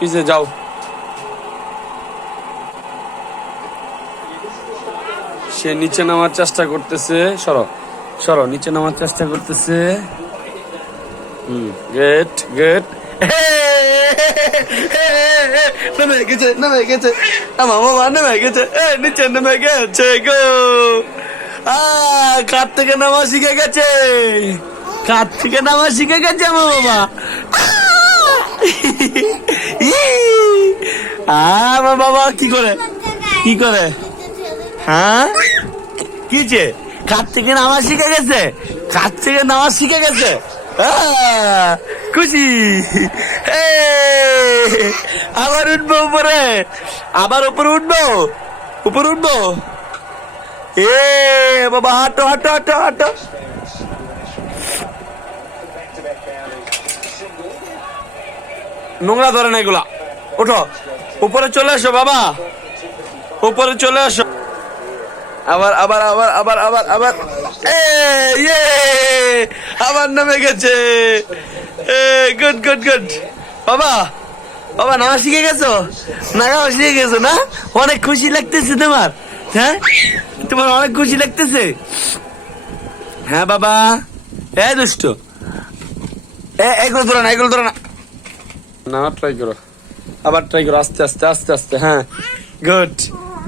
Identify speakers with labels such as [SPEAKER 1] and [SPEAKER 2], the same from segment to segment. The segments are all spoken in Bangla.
[SPEAKER 1] কিসে যাও সে নিচে নামার চেষ্টা করতেছে। সরো সরো, নিচে নামার চেষ্টা করতেছে। হুম গেট গেট নেমে গেছে নেমে গেছে। আমার বাবা নেমে গেছে। এ, নিচে নেমে গেছে গো। আ, কার থেকে নামা শিখে গেছে? কার থেকে নামা শিখে গেছে আমার বাবা আমার বাবা কি করে? কি করে? হ্যাঁ? কিছে কার থেকে নামা শিখে গেছে? কার থেকে নামা শিখে গেছে? আহ, খুশি। আবার উঠবো উপরে। আবার উপরে উঠবো? উপরে উঠবো? এ বাবা হাঁটো হাঁটো হাঁটো হাঁটো। নোংরা ধরে না এগুলা। ওঠো। উপরে চলে এসো বাবা। উপরে চলে এসো আবার আবার আবার আবার আবার আবার। এ ইয়ে আবার নামে গেছে। এ, গুড গুড গুড। বাবা বাবা নামা শিখে গেছো? নামা শিখে গেছো, না? অনেক খুশি লাগতেছে তোমার হ্যাঁ? তোমার অনেক খুশি লাগতেছে। হ্যাঁ বাবা। এ, দুষ্ট। এগুলো ধরো না, এগুলো ধরো না। না ট্রাই করো। আবার ট্রাই করো আস্তে আস্তে আস্তে আস্তে হ্যাঁ। গুড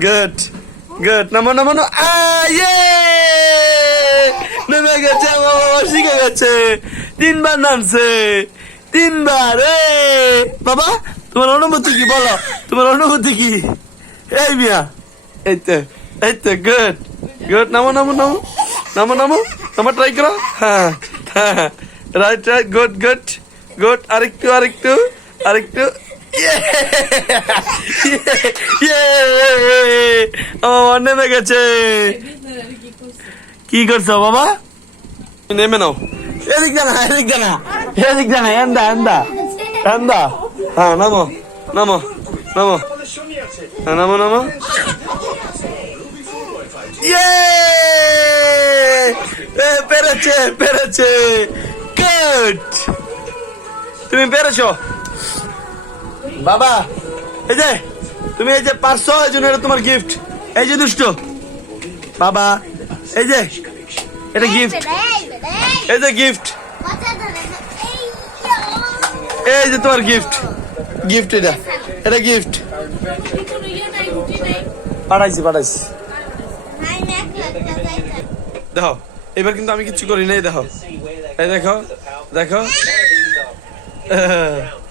[SPEAKER 1] গুড গুড নামো নামো নামো। আহ, ইয়ে! নেমে গেছে আমার বাবা শিখে গেছে। তিনবার নামছে। তিনবার এ! বাবা তোমার অনুভূতি কি বলো? তোমার অনুভূতি কি? এই মিয়া এই তো এই তো গুড গুড নামো নামো নামো। নামো নামো। নামো ট্রাই করো। হ্যাঁ হ্যাঁ right right good good good আরেকটু আরেকটু আরেকটু। আমার নেমে গেছে কি করছ বাবা? নেমে নাও। এদিক জানা এদিক জানা এদিক জানা এন্দা এন্দা। এন্দা। হ্যাঁ নামো নামো নামো। হ্যাঁ নামো নামো। পেরেছে পেরেছে। গুড তুমি পেরেছ? বাবা এই যে তুমি এই যে পাঁচশো এই জন্য এটা তোমার গিফট এই যে দুষ্ট। বাবা এই যে এটা গিফট এই যে গিফট এই যে। তোমার গিফট গিফট এটা এটা গিফট পাঠাইছি পাঠাইছি। দেখো এবার কিন্তু আমি কিচ্ছু করি নাই দেখো। এই দেখো দেখো।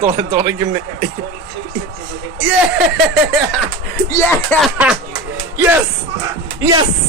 [SPEAKER 1] Don't, don't give me. yeah! Yeah! Yes! Yes!